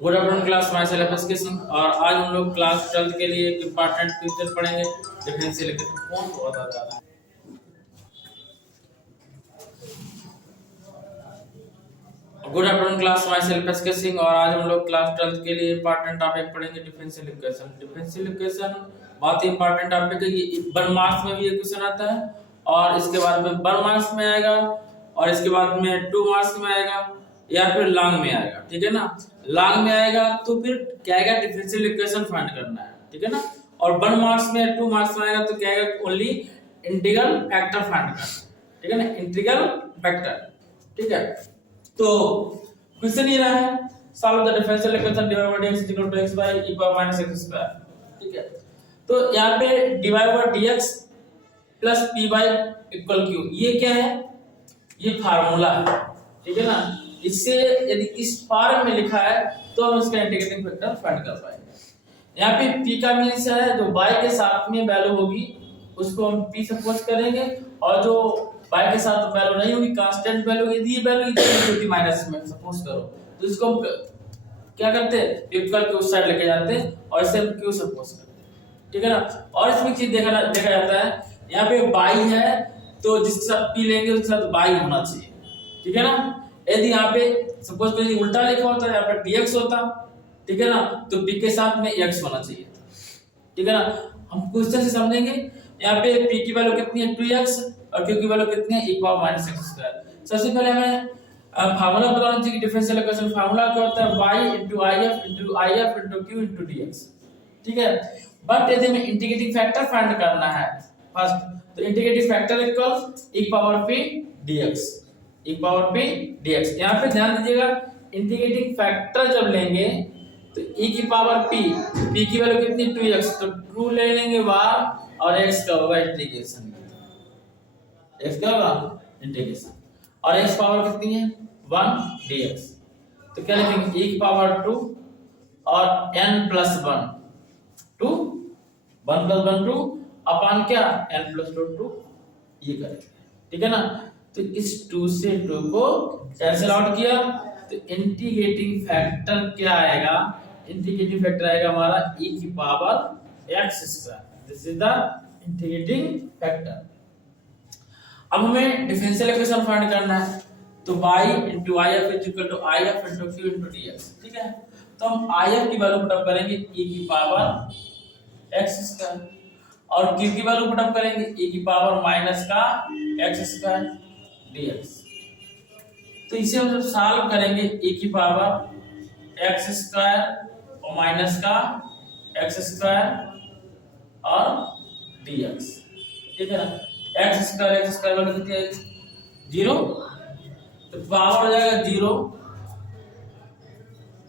Good afternoon class, my self S के सिंह। और आज हम लोग क्लास 12 के लिए एक इम्पोर्टेंट क्वेश्चन पढ़ेंगे डिफरेंशियल इक्वेशन। कौन बहुत आ रहा है? Good afternoon class, my self S के सिंह। और आज हम लोग क्लास 12 के लिए इम्पोर्टेंट टॉपिक पढ़ेंगे डिफरेंशियल इक्वेशन। डिफरेंशियल इक्वेशन बहुत ही इम्पोर्टेंट टॉपिक है। ये 1 मार्क्स में भी ये क्वेश्चन आता है और इसके बाद में 1 मार्क्स में आएगा और इसके बाद में 2 मार्क्स में आएगा या फिर लॉन्ग में आएगा। ठीक है ना? लॉन्ग में आएगा तो फिर क्या आएगा, डिफरेंशियल इक्वेशन फाइंड करना है। ठीक है ना? और 1 मार्क्स में 2 मार्क्स में आएगा तो क्या आएगा, ओनली इंटीग्रल फैक्टर फाइंड करना है। ठीक है ना? Integral factor. ठीक है, तो क्वेश्चन ये रहा है, solve the differential equation dy by dx equal to x by e power minus x square. ठीक है, तो यहाँ पे dy by dx plus p by equal q, ये क्या है, ये फार्मूला है। ठीक है ना? इससे यदि इस फॉर्म में लिखा है तो हम इसका इंटीग्रेटिंग फैक्टर फाइंड कर पाएंगे। यहाँ पे p का मीन्स है जो y के साथ में वैल्यू होगी उसको हम p सपोज करेंगे, और जो y के साथ वैल्यू नहीं होगी, कांस्टेंट वैल्यू, यदि ये वैल्यू इतनी होती माइनस में सपोज करो, तो इसको हम क्या करते हैं, इक्वल के उस साइड लेके जाते हैं और इसे हम q सपोज करते हैं। ठीक है ना? और इसमें चीज देखा जाता है, यहाँ पे y है तो जिसके साथ p लेंगे उसके साथ y होना चाहिए। ठीक है ना? यदि यहाँ पे सपोज करिए उल्टा लिखा होता है, यहाँ पे dx होता, ठीक है ना, तो p के साथ में x होना चाहिए। ठीक है ना? हम क्वेश्चन से समझेंगे। यहाँ पे p की वैल्यू कितनी है, 2x, और q की वैल्यू कितनी है, e power minus x square. सबसे पहले हमें फार्मूला बताना चाहिए कि डिफरेंशियल इक्वेशन फार्मूला क्या होता है, y if q dx। ठीक है, बट यदि हमें इंटीग्रेटिंग फैक्टर फाइंड करना है फर्स्ट, तो integrating factor equal e power p dx, e power p dx। यहाँ पे ध्यान दीजिएगा, इंटीग्रेटिंग फैक्टर जब लेंगे तो e की पावर p की वैल्यू कितनी, 2x, तो 2 ले लेंगे बाहर और x का होगा इंटीग्रेशन, x का होगा इंटीग्रेशन, और x पावर कितनी है, 1 dx। तो क्या लिखेंगे, e की पावर 2 और n प्लस 1 2, 1 प्लस 1 2 अपान क्या, n प्लस 2 ये करेंगे। ठीक है ना? तो इस 2 से 2 को कैंसिल आउट किया तो इंटीग्रेटिंग फैक्टर क्या आएगा, इंटीग्रेटिंग फैक्टर आएगा हमारा e की power x square. This is the integrating factor. अब हमें डिफरेंशियल इक्वेशन फाइंड करना है, तो y into if is equal to if into q into dx। ठीक है, तो हम if की वैल्यू पुट अप करेंगे e की पावर x स्क्वायर, और q की वैल्यू पुट अप करेंगे e की पावर माइनस का x स्क्वायर dx। तो इसे हम जब सॉल्व करेंगे e की पावर x स्क्वायर और माइनस का x स्क्वायर और dx। ठीक है ना? x स्क्वायर वैल्यू कितनी है, 0, तो पावर हो जाएगा 0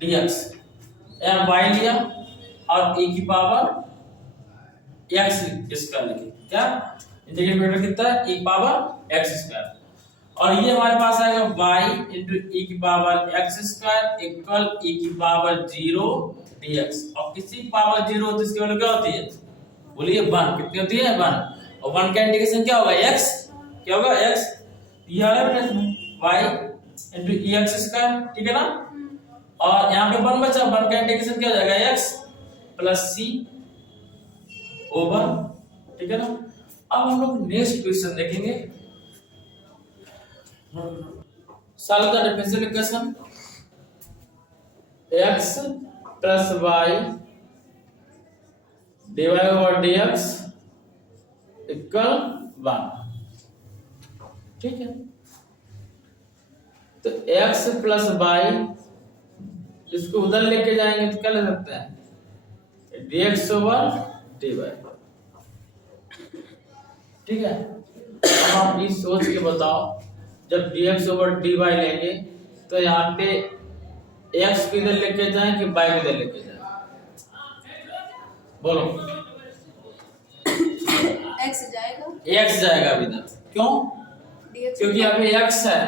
dx, यहाँ y लिया और e की पावर x स्क्वायर लिखे, क्या इंटीग्रेट फैक्टर कितना है, e पावर x स्क्वायर, और ये हमारे पास आएगा y into e की power x square equal e की पावर 0 dx। और किसी की पावर 0 होती है इसकी वैल्यू क्या होती है, बोलिए 1। कितनी होती है, 1, और 1 का इंटीग्रेशन क्या होगा, x, क्या होगा x, ये आ रहा है y into ex स्क्वायर। ठीक है ना? और यहाँ पे 1 बचा, 1 का इंटीग्रेशन क्या हो जाएगा, x प्लस c ओवर। ठीक है ना? अब हम लोग नेक्स्ट क्वेश्चन देखेंगे, solve the differential equation x plus y dy over dx equal 1। ठीक है, तो x प्लस y इसको उधर लेके जाएंगे तो क्या ले सकते हैं, dx ओवर dy। ठीक है, अब आप ये सोच के बताओ, जब dx ओवर dy लेंगे तो यहाँ पे x किधर लेके जाएं कि y किधर लेके जाएं, बोलो। x जाएगा, x जाएगा इधर, क्यों, क्योंकि यहाँ पे x है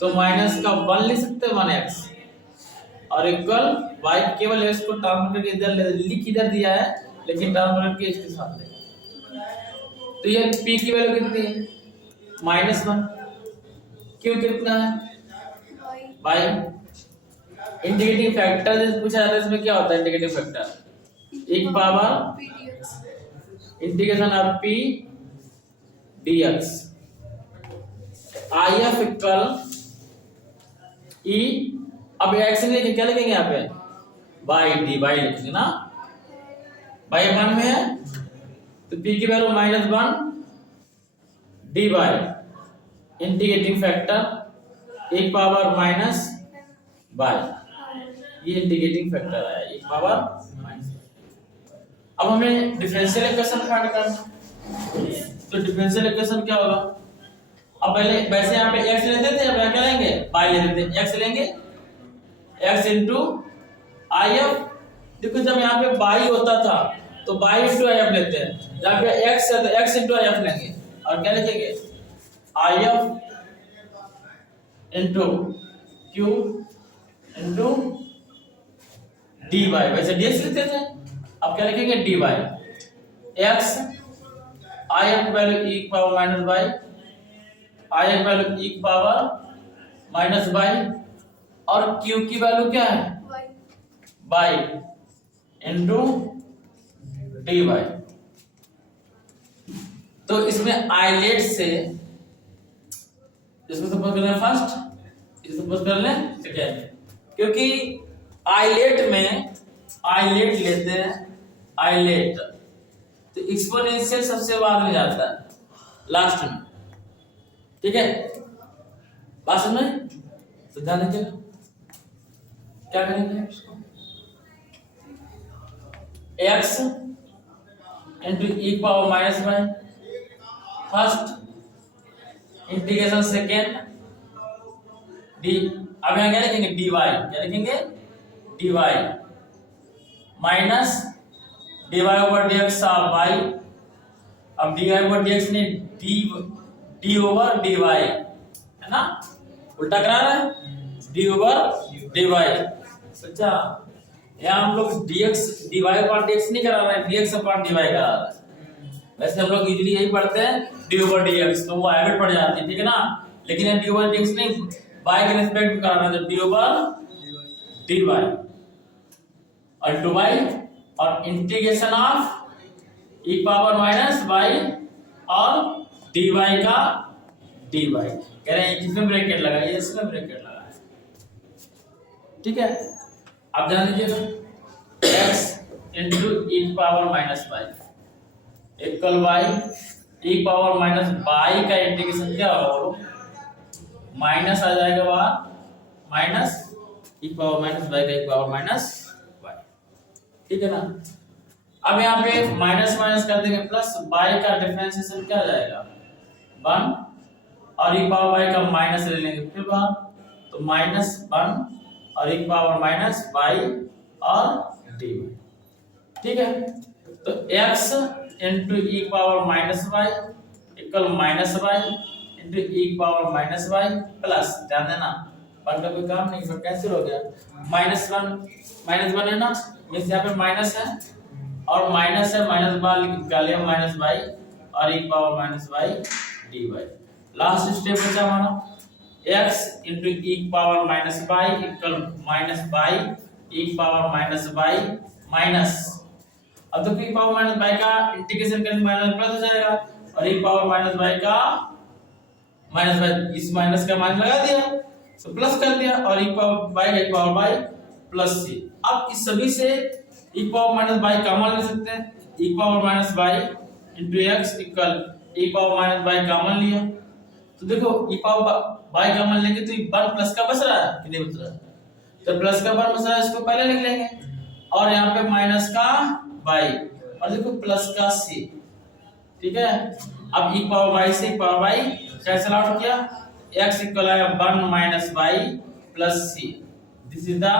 तो माइनस का 1 ले सकते हैं, 1x, और इक्वल y, केवल x को ट्रांसफर करके इधर लिख इधर दिया है लेकिन ट्रांसफर करके इसके साथ ले, तो ये p की वैल्यू कितनी है, -1, q कितना है, y, इंटीग्रेटिंग फैक्टर जैसे पूछा जाता है, इसमें क्या होता है इंटीग्रेटिंग फैक्टर? एक power integration of P dx I F equal e, अब एक्स लेके क्या लिखेंगे यहाँ पे? बाई डी बाई लिखेंगे ना, बाई वन में है तो पी की value -1 D by integrating factor एक पावर माइनस बाई, ये इंटीग्रेटिंग फैक्टर है एक पावर माइनस। अब हमें डिफरेंशियल इक्वेशन फाइंड करना, तो डिफरेंशियल इक्वेशन क्या होगा? अब पहले वैसे यहाँ पे x लेते थे, अब यहाँ क्या लेंगे? y लेते थे, x लेंगे x इंटू आई एफ। देखो जब यहाँ पे y होता था तो y इंटू आई एफ लेते हैं, यहाँ पे x है तो x इंटू आई एफ लेंगे और क्या लिखेंगे? I F into Q into D Y, वैसे dx लेते थे, अब क्या लिखेंगे? D Y X I F value E power minus Y, I F value E power minus Y और क्यू की वैल्यू क्या है? Y into D Y. तो इसमें आइलेट से इसको सपोज कर लें फर्स्ट, इसको सपोज कर लें सेकेंड, क्योंकि आइलेट में आइलेट लेते हैं, आइलेट तो एक्सपोनेंशियल सबसे बाद में जाता है लास्ट में, ठीक है? बात में तो ध्यान रखिएगा क्या करेंगे? X into e power minus y first integration second d, अब यहाँ क्या लिखेंगे? डी वाई, क्या लिखेंगे? D y minus d y over d x of y, अब d y over d x ने डी ओवर डी वाई है ना, उल्टा करा रहा है डी ओवर डी वाई। अच्छा यहाँ हम लोग dx dy अपॉन dx नहीं करा रहे हैं, dx अपॉन dy करा रहे हैं। वैसे हम लोग यूजुअली यही पढ़ते हैं d ओवर dx, तो वो हैबिट पड़ जाती है, ठीक है ना? लेकिन ये d ओवर dx नहीं, y के रिस्पेक्ट में करा रहे हैं, तो d ओवर dy और 2y और integration of e power minus y और dy का dy, कह रहे हैं किसमें ब्रैकेट लगाइए? इसमें ब्रैकेट लगाए, ठीक है? अब ध्यान दीजिएगा x into e power minus y equal y e power minus y का इंटीग्रेशन क्या होगा? माइनस आ जाएगा बाहर, minus e power minus y का ई पावर माइनस वाई, ठीक है ना? अब यहाँ पे माइनस माइनस कर देंगे प्लस, वाई का डिफरेंशिएशन क्या आ जाएगा? 1 और ई पावर वाई का माइनस ले लेंगे फिर बाहर, तो -1 और एक पावर माइनस वाई और डी, ठीक है? तो x into e power minus y equal minus y into e power minus y plus, ध्यान देना वन का कोई काम नहीं, फिर कैंसिल हो गया, -1 है ना, मींस यहाँ पे माइनस है और माइनस है, माइनस बार निकालिए माइनस वाई और e power minus y d y. Last step बचा हमारा x into e power minus y equal minus y e power minus y minus, अब तो ई पावर माइनस वाई का इंटीग्रेशन करके minus plus हो जाएगा और ई पावर माइनस वाई का माइनस वाई, इस माइनस का माइनस लगा दिया तो प्लस कर दिया और ई पावर वाई का e power y plus c. अब इस सभी से e power minus y common ले सकते हैं, e power minus y into x equal e power minus y common लिया तो देखो ई पावर y कॉमन लेंगे तो 1 प्लस का बच रहा है कि नहीं बच रहा है? तो प्लस का 1 बच रहा है, इसको पहले लिख लेंगे और यहाँ पे माइनस का y और देखो प्लस का c, ठीक है? अब e पावर y से e power y cancel out किया, x इक्वल है 1 minus y plus c, this is the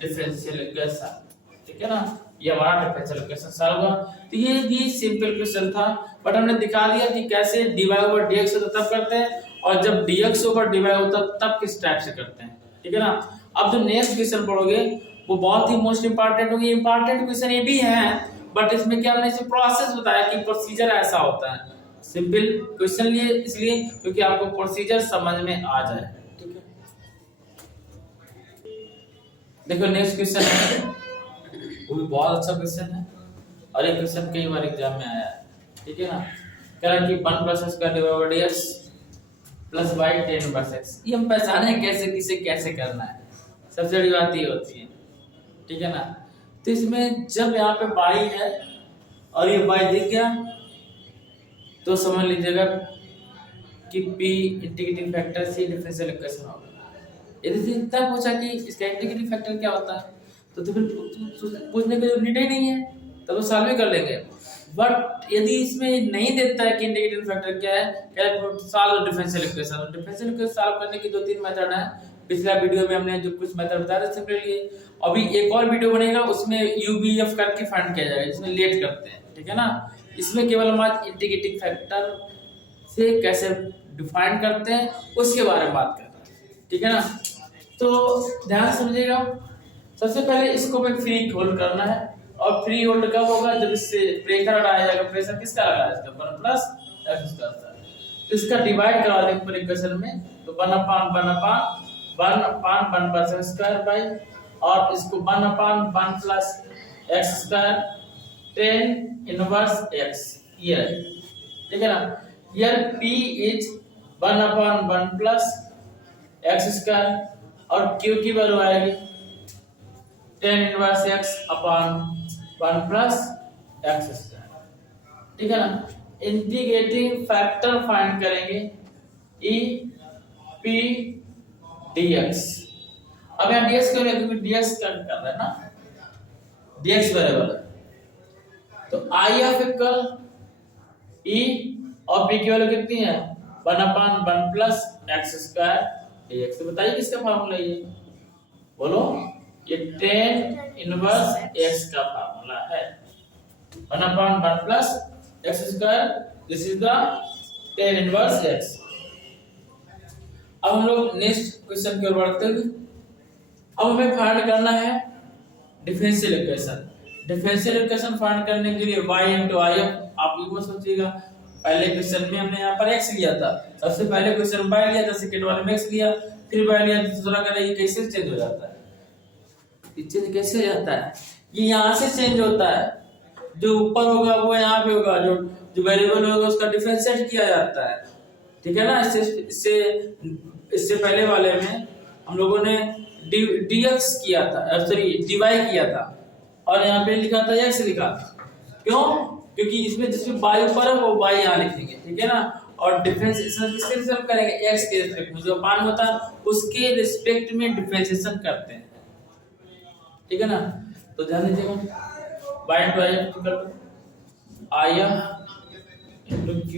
differential equation, ठीक है ना? ये हमारा डिफरेंशियल इक्वेशन सॉल्व हुआ। तो ये भी सिंपल क्वेश्चन था, बट हमने दिखा दिया कि कैसे dy ओवर dx होता तब करते हैं और जब dx ओवर dy होता तब किस टाइप से करते हैं, ठीक है ना? अब जो नेक्स्ट क्वेश्चन पढ़ोगे वो बहुत ही मोस्ट इंपॉर्टेंट होगी, इंपॉर्टेंट क्वेश्चन ये भी है, बट इसमें क्या हमने इसे प्रोसेस बताया कि प्रोसीजर ऐसा होता है। सिंपल क्वेश्चन लिए इसलिए क्योंकि आपको प्रोसीजर समझ में आ जाए, ठीक है? देखो नेक्स्ट क्वेश्चन है, वो भी बहुत अच्छा क्वेश्चन है और ये क्वेश्चन कई बार एग्जाम में आया है, ठीक है ना। कह रहा है कि 1 प्लस एक्स का divide X plus Y tan inverse X. ये हम पहचाने कैसे, किसे कैसे करना है, सबसे बड़ी बात ये होती है, ठीक है ना। तो इसमें जब यहाँ पे बाई है और ये बाई दिख गया तो समझ लीजिएगा कि P इंटीग्रेटिंग फैक्टर से डिफरेंशियल इक्वेशन होगा। यदि इतना पूछा कि इसका इंटीग्रेटिंग फैक्टर क्या होता है तो फिर पूछने की नीड ही नहीं है, तब तो सॉल्व ही कर लेंगे। बट यदि इसमें नहीं देता है कि इंटीग्रेटिंग फैक्टर क्या है, क्या solve differential equation. Differential equation solve करने की 2-3 मेथड है। पिछला वीडियो में हमने जो कुछ मेथड बताया था सिंपली, अभी एक और वीडियो बनेगा उसमें यूबीएफ करके फाइंड किया जाएगा, जिसमें लेट करते हैं, ठीक है ना। इसमें केवल हम आज इंटीग्रेटिंग फैक्टर से कैसे डिफाइन करते हैं उसके बारे में बात कर रहे हैं, ठीक है ना। तो ध्यान समझिएगा, सबसे पहले इसको हमें फ्री होल्ड करना है और फ्री होल्ड कब होगा, जब इससे प्रेशर हटाया जाएगा। प्रेशर किसका लगा है, इसका 1 प्लस एक्स का। तो इसका डिवाइड करा देंगे पूरे इक्वेशन में, तो 1/1 प्लस स्क्वायर बाई, और इसको 1/1 plus X square 10 inverse X, ये ठीक है ना। Here P is 1/1 plus x square और Q की वैल्यू आएगी 10 inverse x upon 1 plus x square, ठीक है ना। इंटीग्रेटिंग फैक्टर फाइंड करेंगे E P dx। अब यहाँ dx क्यों है, क्योंकि dx कर रहा है ना, dx वेरिएबल है, तो I ऑफ इक्वल E और p की वैल्यू कितनी है 1/1 प्लस एक्स स्क्वायर dx। तो बताइए किसका फार्मूला ये, बोलो। ये 10 इनवर्स x का फार्मूला है, 1/1 plus X square, this is the 10 inverse x। अब हम लोग नेक्स्ट क्वेश्चन की ओर बढ़ते हैं। अब हमें फाइंड करना है differential equation. Differential equation find करने के लिए y into i, आप ये मत सोचिएगा पहले क्वेश्चन में हमने यहाँ पर x लिया था, सबसे पहले क्वेश्चन में y लिया था, सेकंड वाले में x लिया, फिर y लिया, तो थोड़ा कर ये कैसे चेंज हो जाता है, चेंज कैसे हो जाता है, ये यहाँ से चेंज होता है, जो ऊपर होगा वो यहाँ पे होगा, जो वेरिएबल होगा उसका डिफरेंशिएट किया जाता है, ठीक है ना। इससे पहले वाले में हम लोगों ने dx किया था, सॉरी dy किया था, और यहाँ पे लिखा था x लिखा, क्यों, क्योंकि इसमें जिसमें y ऊपर है वो y यहाँ लिखेंगे, ठीक है ना। और डिफरेंशिएशन किसके रिस्पेक्ट करेंगे, x के रिस्पेक्ट में, जो मान होता है उसके रिस्पेक्ट में डिफरेंशिएशन करते हैं, ठीक है ना। तो ध्यान दीजिएगा, y into i equal i into q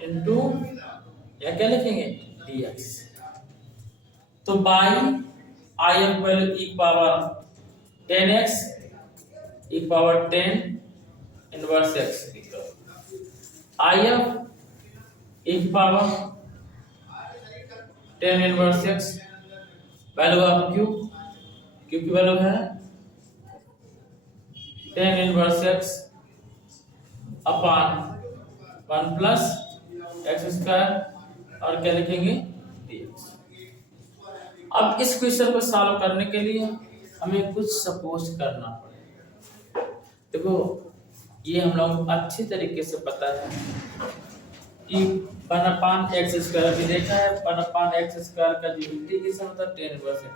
into या क्या लिखेंगे dx। तो by i value e power 10x e power 10 inverse x i e power 10 inverse x, value of q की वैल्यू है 10 inverse x upon 1 plus X square, और क्या लिखेंगे dx। अब इस क्वेश्चन को सॉल्व करने के लिए हमें कुछ सपोज करना पड़ेगा। देखो ये हम लोग अच्छी तरीके से पता है कि 1/x स्क्वायर भी देखा है, 1/x स्क्वायर का जो इंटीग्रेशन होता है 10 इनवर्स x,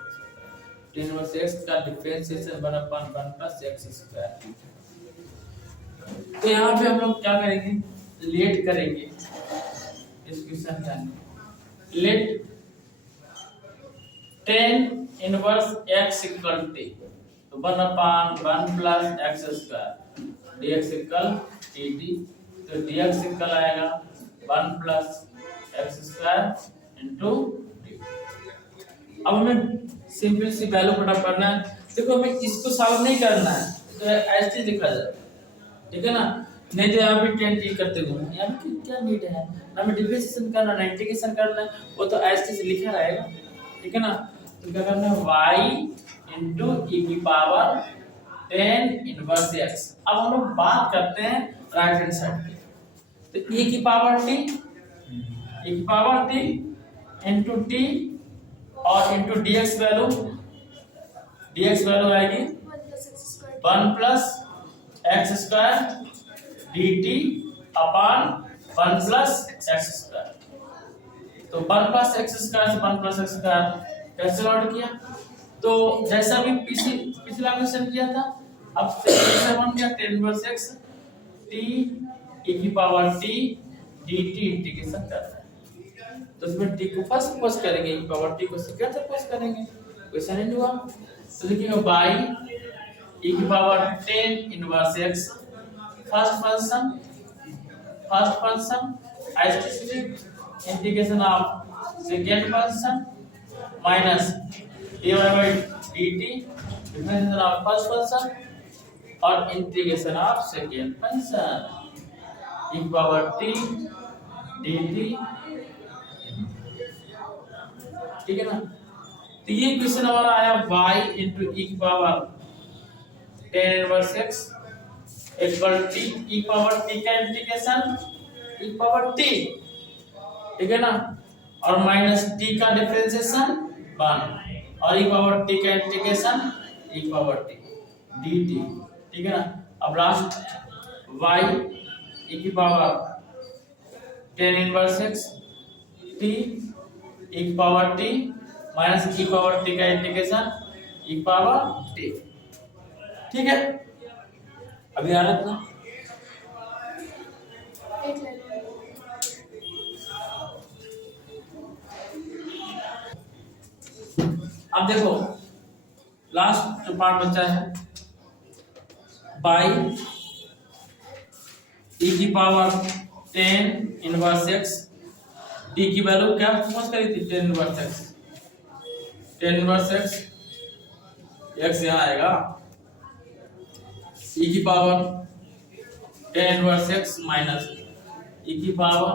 10 इनवर्स x का डिफरेंशिएशन 1/1 प्लस x स्क्वायर। तो यहाँ पे हम लोग क्या करेंगे, लेट करेंगे इस क्वेश्चन का, let 10 inverse x equal t, तो 1/1 plus x square dx equal dt, तो dx इक्वल आएगा 1 plus X square into T. अब हमें सिंपल सी वैल्यू पुट अप करना है। देखो हमें इसको सॉल्व नहीं करना है, तो ऐसे लिखा जाए, ठीक है ना, नहीं तो यहाँ पे 10 टी करते घूमो, यहाँ पे क्या नीड है, ना हमें डिफरेंशिएशन करना है, इंटीग्रेशन करना है, वो तो ऐसे लिखा रहेगा, ठीक है ना। तो क्या करना है, y इंटू ई की पावर 10 इनवर्स x। अब हम लोग बात करते हैं राइट हैंड साइड की, तो e की पावर t इंटू t और into dx value, dx value आएगी 1 plus X square dt upon 1 plus X square. तो 1 प्लस एक्स स्क्वायर से 1 plus X square cancel out किया, तो जैसा भी पिछला क्वेश्चन किया था, अब से बन गया 10 इनवर्स x t e की पावर t dt इंटीग्रेशन करना है। तो इसमें t को फर्स्ट सपोज करेंगे, e की पावर t को सेकंड सपोज करेंगे, क्वेश्चन एंड हुआ। तो लिखेंगे बाई e की power 10 inverse x first function asterisk integration of second function minus dy by dt differential of first function और integration of second function e power t dt। ठीक है ना। तो ये क्वेश्चन हमारा आया y into e की power 10 inverse x equal t e power t का इंटीग्रेशन e पावर t, ठीक है ना, और माइनस t का डिफरेंशिएशन 1 और e पावर t का integration e power t dt, ठीक है ना। अब लास्ट y e की power 10 inverse x t e की power t minus e power t का इंटीग्रेशन e पावर t, ठीक है। अभी आ रहा था अब देखो लास्ट जो पार्ट बचा है, बाई e की पावर 10 इनवर्स x t की वैल्यू क्या सपोज करी थी 10 इनवर्स x, 10 इनवर्स x यहाँ आएगा e की power 10 inverse x minus e की power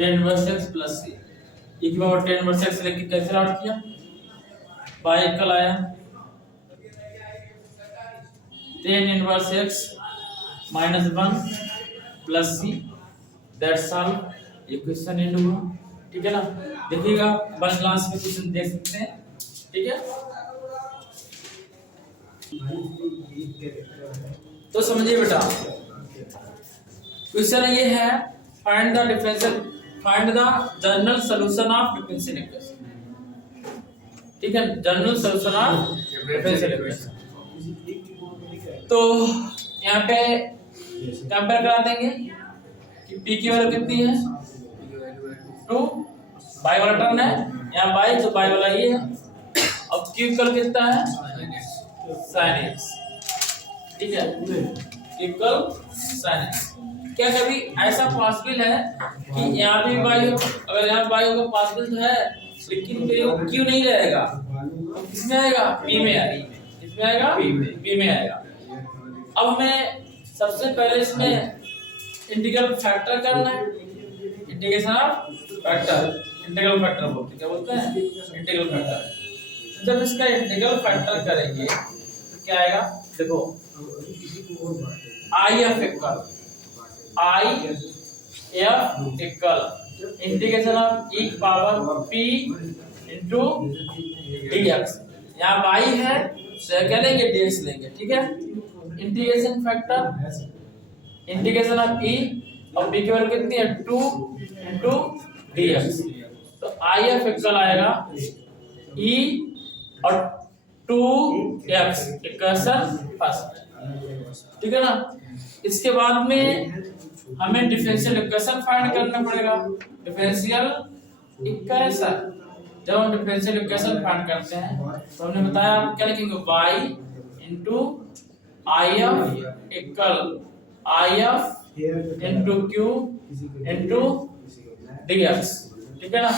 10 inverse x plus c, e की पावर 10 इनवर्स x लेके कैसे आउट किया, बाई कल आया 10 inverse x minus 1 plus c, that's all. ये क्वेश्चन एंड हुआ, ठीक है ना। देखिएगा वन क्लास में क्वेश्चन देख सकते हैं, ठीक है। तो समझिए बेटा क्वेश्चन ये है, find the general solution of differential equation, ठीक है, general solution of differential equation. तो यहाँ पे कंपेयर करा देंगे कि p की वैल्यू कितनी है 2, बाई वाला टर्म है यहाँ बाई, तो बाई वाला ये है। अब q इक्वल कितना है sin x, ठीक है, इक्वल sin x। क्या कभी ऐसा पॉसिबल है कि यहाँ भी बाई हो, अगर यहाँ बाई होगा पॉसिबल तो है, लेकिन फिर क्यों नहीं रहेगा, किसमें आएगा p में आएगा, किसमें आएगा p में आएगा। अब हमें सबसे पहले इसमें इंटीग्रल फैक्टर करना है, integration of factor, integral factor बोलते हैं, क्या बोलते हैं इंटीग्रल फैक्टर। जब इसका इंटीग्रल फैक्टर करेंगे तो क्या आएगा, देखो आई F equal integration of e power p into dx। यहाँ y है तो क्या लेंगे dx लेंगे, ठीक है। Integration factor integration of e और p की वैल्यू कितनी है 2 इंटू dx, तो i f इक्वल आएगा e और 2x इक्वेशन फर्स्ट, ठीक है ना। इसके बाद में हमें डिफरेंशियल इक्वेशन फाइंड करना पड़ेगा, डिफरेंशियल इक्वेशन। जब हम डिफरेंशियल इक्वेशन फाइंड करते हैं तो हमने बताया आप क्या लिखेंगे y इंटू आई एफ इक्वल आई F into Q into dx, ठीक है ना।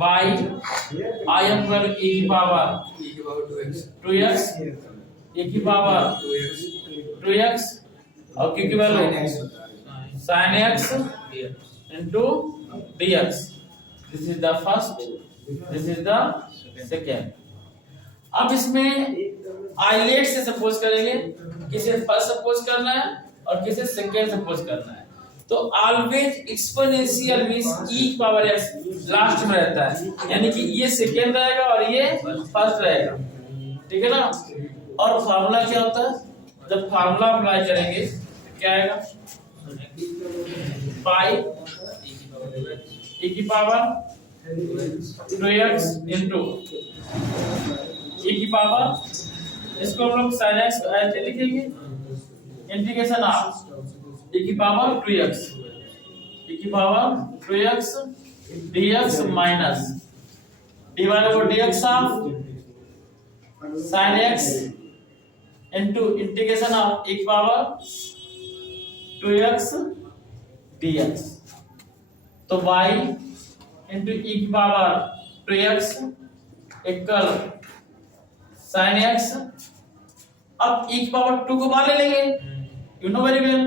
y आई एफ वैल्यू e की पावर 2x e की पावर 2x और q की value sin x into dx। This is the first, this is the second. अब इसमें islet से सपोज करेंगे, किसे फर्स्ट सपोज करना है और किसे सेकेंड सपोज करना है। तो always exponential means e power x last में रहता है, यानी कि ये सेकेंड रहेगा और ये फर्स्ट रहेगा, ठीक है ना। और फार्मूला क्या होता है, जब फार्मूला अप्लाई करेंगे तो क्या आएगा, पाई e की पावर 2x इंटू e की पावर, इसको हम लोग sin x ऐसे लिखेंगे, इंटीग्रेशन ऑफ e की पावर 2x, e की power 2x dx minus dy over dx of sin x into integration of e की पावर 2x dx। तो y इंटू e की power 2x equal sin x। अब e की power 2 को बाहर ले लेंगे, यू नो वेरी वेल,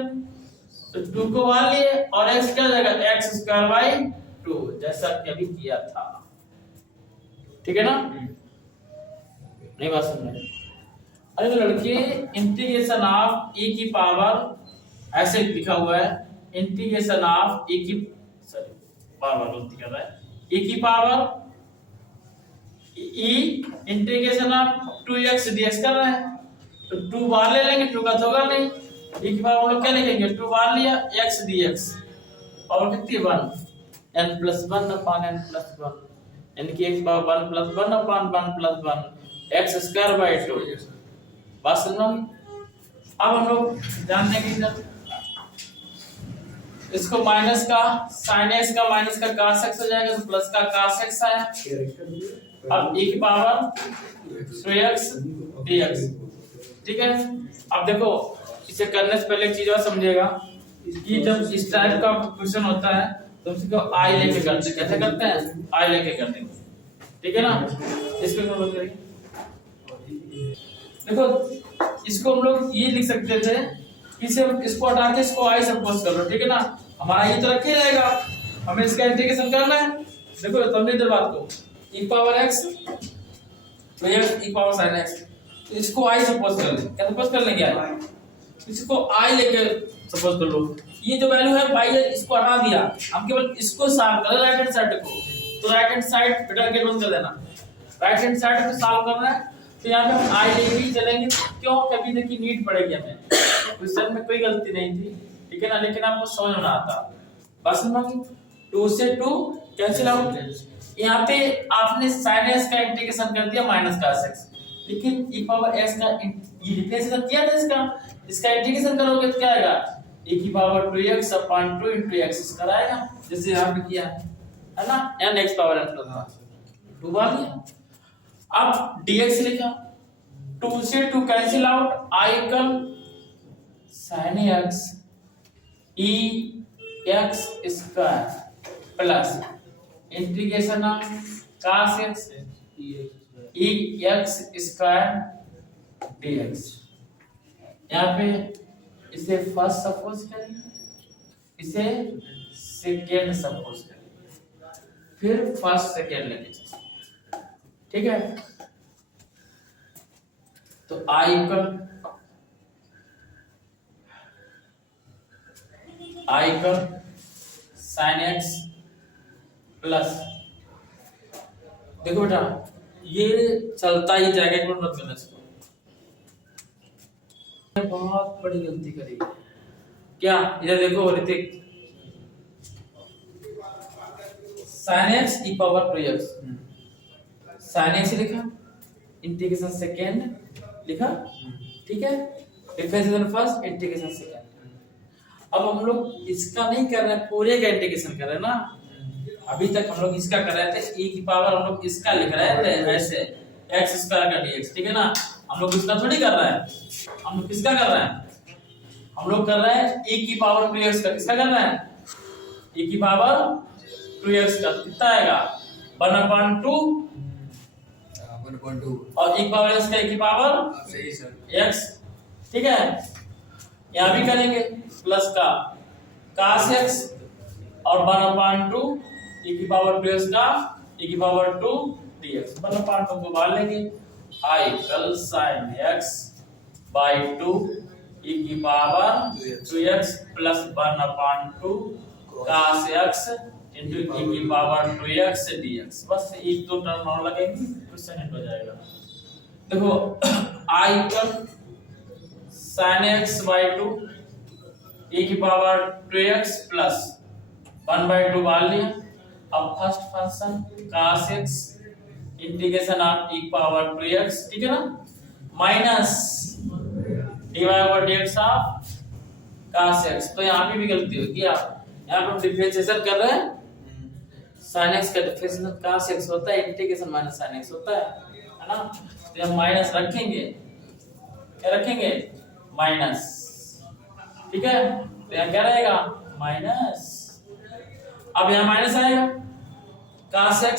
तो 2 को बाहर लिए और x क्या हो जाएगा, x स्क्वायर बाई 2, जैसा कि अभी किया था। ठीक है ना, नहीं बात समझ में? अरे तो लड़के, इंटीग्रेशन ऑफ e की पावर ऐसे लिखा हुआ है, इंटीग्रेशन ऑफ e की पावर गलती कर रहा है, e की power e integration of 2x dx कर रहे हैं, तो 2 बाहर ले लेंगे, 2 का तो होगा नहीं, e की पावर हम लोग क्या लिखेंगे, 2 बाहर लिया x dx और कितनी 1 n plus 1 upon n plus 1, यानी कि x power 1 plus 1 upon 1 plus 1 x square by 2। बात समझो। अब हम लोग जानने की जरूरत, इसको माइनस का sin x का माइनस का cos x हो जाएगा, तो प्लस का cos x आया। अब e की पावर 2x dx, ठीक है। अब देखो, इसे करने से पहले एक चीज और समझिएगा कि जब इस टाइप का क्वेश्चन होता है तो उसको i लेके करते हैं। कैसे करते हैं, i लेके करते हैं, ठीक है ना। इसको हम लोग करेंगे, देखो इसको हम लोग ये लिख सकते थे, इसे इसको हटा के इसको i सपोज कर लो, ठीक है ना, हमारा ये तो रखे रहेगा, हमें इसका इंटीग्रेशन करना है। देखो समझे इधर बात को, e पावर x तो ये e पावर sin x, तो इसको i सपोज कर ले, क्या सपोज कर लेंगे i, इसको i लेके सपोज कर लो, ये जो वैल्यू है पाई है, इसको हटा दिया, हम केवल इसको सॉल्व कर राइट हैंड साइड को, तो राइट हैंड साइड ब्रैकेट बंद कर देना, राइट हैंड साइड को सॉल्व करना है, तो यहाँ पे हम i लेके ही चलेंगे, क्यों, कभी देखिए नीड पड़ेगी हमें, क्वेश्चन में कोई गलती नहीं थी, ठीक है ना, लेकिन आपको समझ में आता। बस 2 से 2 कैंसिल आउट, यहाँ पे आपने sin x का इंटीग्रेशन कर दिया माइनस cos x, लेकिन e पावर x का ये रिप्लेसमेंट किया था, इसका इंटीग्रेशन करोगे तो क्या आएगा, e की power 2x upon 2 into x कराएगा, जैसे यहाँ पे किया है ना, n x power n plus 2 बार लिया। अब dx लिखा, 2 से 2 cancel out, i equal sin x e x square plus integration of cos x e x square dx। यहाँ पे इसे फर्स्ट सपोज करेंगे, इसे सेकेंड सपोज करेंगे, फिर फर्स्ट सेकेंड लेके चलेंगे, ठीक है। तो i equal sin x plus, देखो बेटा ये चलता ही जाएगा, एक मिनट मत करना इसको, बहुत बड़ी गलती करी क्या, इधर देखो Hrithik, sin x e power 2x, sin x लिखा, इंटीग्रेशन सेकेंड लिखा, ठीक है, डिफरेंशिएशन फर्स्ट, इंटीग्रेशन सेकेंड। अब हम लोग इसका नहीं कर रहे हैं, पूरे का इंटीग्रेशन कर रहे हैं ना, अभी तक हम लोग इसका कर रहे थे, e की पावर हम लोग इसका लिख रहे थे ऐसे x स्क्वायर का dx, ठीक है ना, हम लोग इसका थोड़ी कर रहे हैं, हम लोग किसका कर रहे हैं, हम लोग कर रहे हैं e की पावर 2x का, किसका कर रहे हैं, e की पावर 2x का, कितना आएगा 1/2 और e की पावर x का e की पावर x, ठीक है। यहाँ भी करेंगे प्लस का cos x और 1/2 e की पावर 2x का e की पावर 2 dx, 1/2 को बाहर लेंगे, i equal sin x by 2 e की power 2x plus 1/2 cos x into e की पावर 2x dx। बस एक दो टर्म और लगेंगे, क्वेश्चन एंड हो जाएगा। देखो I equal sine x by two e की पावर 2x प्लस 1/2 मान लिया। अब first function cos x integration of e की पावर 2x, ठीक है ना, minus dy/dx of cos x। तो यहाँ पे भी गलती होगी, यहाँ पे हम डिफरेंशिएशन कर रहे हैं, sin x का डिफरेंशिएशन cos x होता है, इंटीग्रेशन माइनस sin x होता है ना। तो हम माइनस रखेंगे, क्या रखेंगे, माइनस, ठीक है। तो यहाँ क्या रहेगा, माइनस। अब यहाँ माइनस आएगा cos x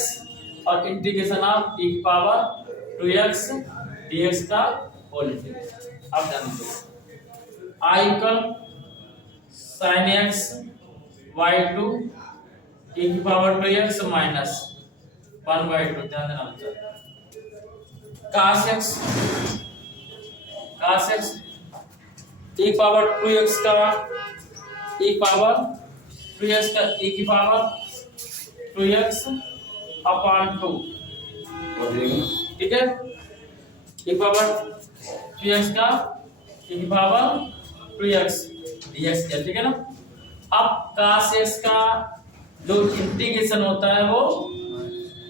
और इंटीग्रेशन ऑफ e की पावर 2x dx का होल इंटीग्रेशन। अब ध्यान दो, i equal sin x by 2 e की पावर 2x माइनस 1/2, ध्यान देना बच्चा। cos x e की पावर 2x का e की पावर 2x का e की पावर 2x अपॉन 2, ठीक है, e की पावर 2x का e की पावर 2x dx किया, ठीक है ना। अब cos x का जो इंटीग्रेशन होता है वो,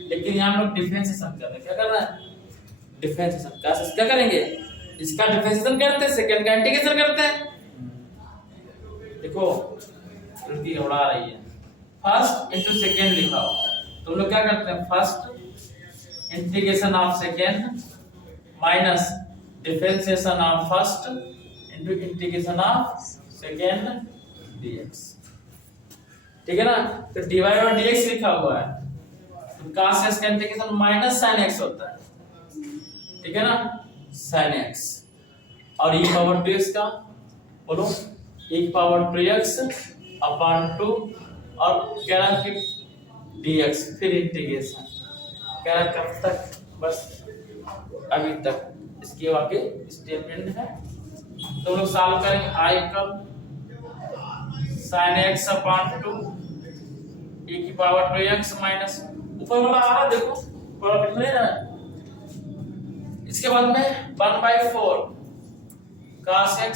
लेकिन यहाँ हम लोग डिफरेंशिएशन कर रहे हैं, क्या कर रहे हैं, डिफरेंशिएशन। cos x क्या करेंगे, इसका डिफरेंशिएशन करते हैं, सेकंड का इंटीग्रेशन करते हैं। देखो लड़की उड़ा रही है, फर्स्ट इंटू सेकेंड लिखा हो, तो हम लोग क्या करते हैं, first integration of second minus differentiation of first into integration of second dx, ठीक है ना। तो dy और dx लिखा हुआ है, तो cos x का इंटीग्रेशन माइनस sin x होता है, ठीक है ना, sin x। और e पावर 2x का बोलो, e की पावर 2x अपॉन 2 और क्या रहा कि dx, फिर इंटीग्रेशन क्या रहा कब तक, बस अभी तक, इसके आगे स्टेटमेंट है। तो लोग सॉल्व करेंगे, i equal sin x upon 2 e की पावर 2x माइनस, ऊपर वाला आ रहा देखो, पूरा लिख लेना। इसके बाद में 1/4 cos x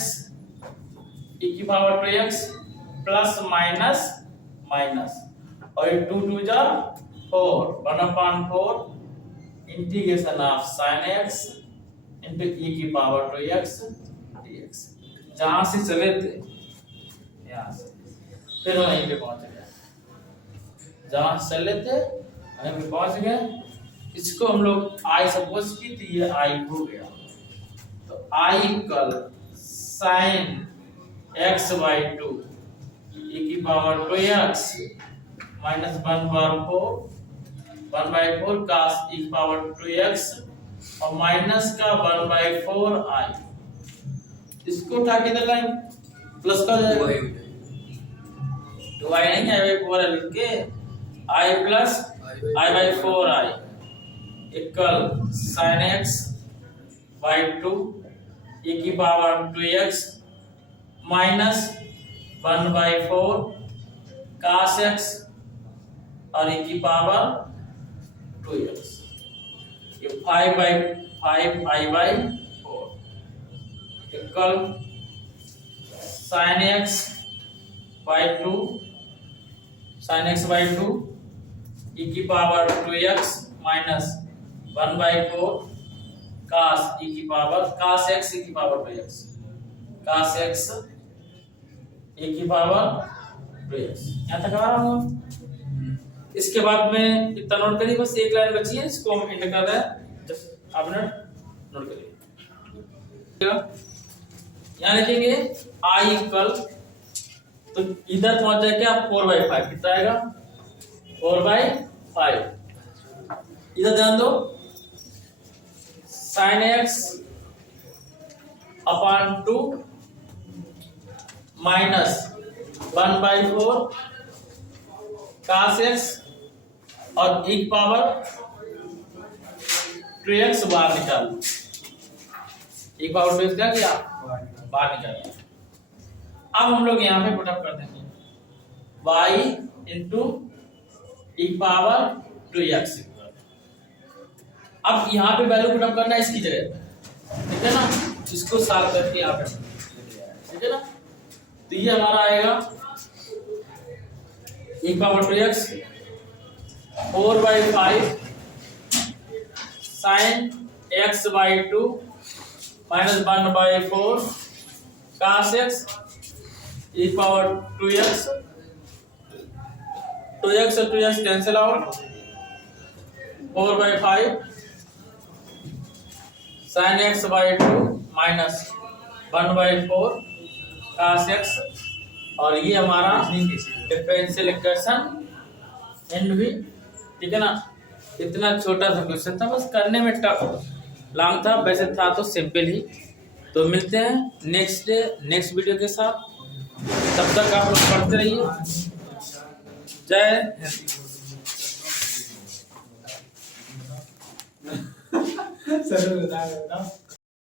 e की power 2x plus minus minus, और ये 2 2 जा 4, 1/4 integration of sin x into e की पावर 2x dx। जहां से चले थे यहाँ से फिर वहीं पे पहुंच गए, जहां से चले थे वहीं पे पहुंच गए। इसको हम लोग i सपोज की थी, ये i हो गया, तो i equal sin x by 2 e की power 2x minus 1/4 cos e की पावर 2x और माइनस का 1/4 i, इसको उठा के इधर लाएंगे, प्लस का जाएगा, तो i नहीं है, पूरा लिख के i plus i/4i equal sin x by 2 e की power 2x minus 1/4 cos x और e की पावर 2x, ये 5/5i/4 equal sin x by 2 e की power 2x minus 1/4 cos e की पावर cos x e की power 2x, cos x e की power 2x, यहाँ तक आ रहा हूँ। इसके बाद में इतना नोट करिए, बस एक लाइन बची है, इसको हम एंड कर रहे हैं, जस्ट आप नोट करिए। यहाँ लिखेंगे i इक्वल, तो इधर पहुंच जाए क्या 4/5, कितना आएगा 4/5। इधर ध्यान दो, sin x upon 2 minus 1/4 cos x और e की पावर 2x बाहर निकाल, e की पावर 2x क्या किया, बाहर निकाल। अब हम लोग यहाँ पे पुटअप कर देंगे y इंटू e की पावर 2x। अब यहाँ पे वैल्यू पुट अप करना है इसकी जगह पे, ठीक है ना, इसको सॉल्व करके यहाँ पे, ठीक है ना। तो ये हमारा आएगा e⁻2x 4/5 sin x/2 -1/4 cos x e⁻2x 2x और 2x cancel out 4/5 sin x/2 -1/4 cos x, और ये हमारा डिफरेंशियल इक्वेशन एंड भी, ठीक है ना। इतना छोटा सा क्वेश्चन था, बस करने में टफ लॉन्ग था, वैसे था तो सिंपल ही। तो मिलते हैं नेक्स्ट डे नेक्स्ट वीडियो के साथ, तब तक आप लोग पढ़ते रहिए। जय हिंद। सर बताओ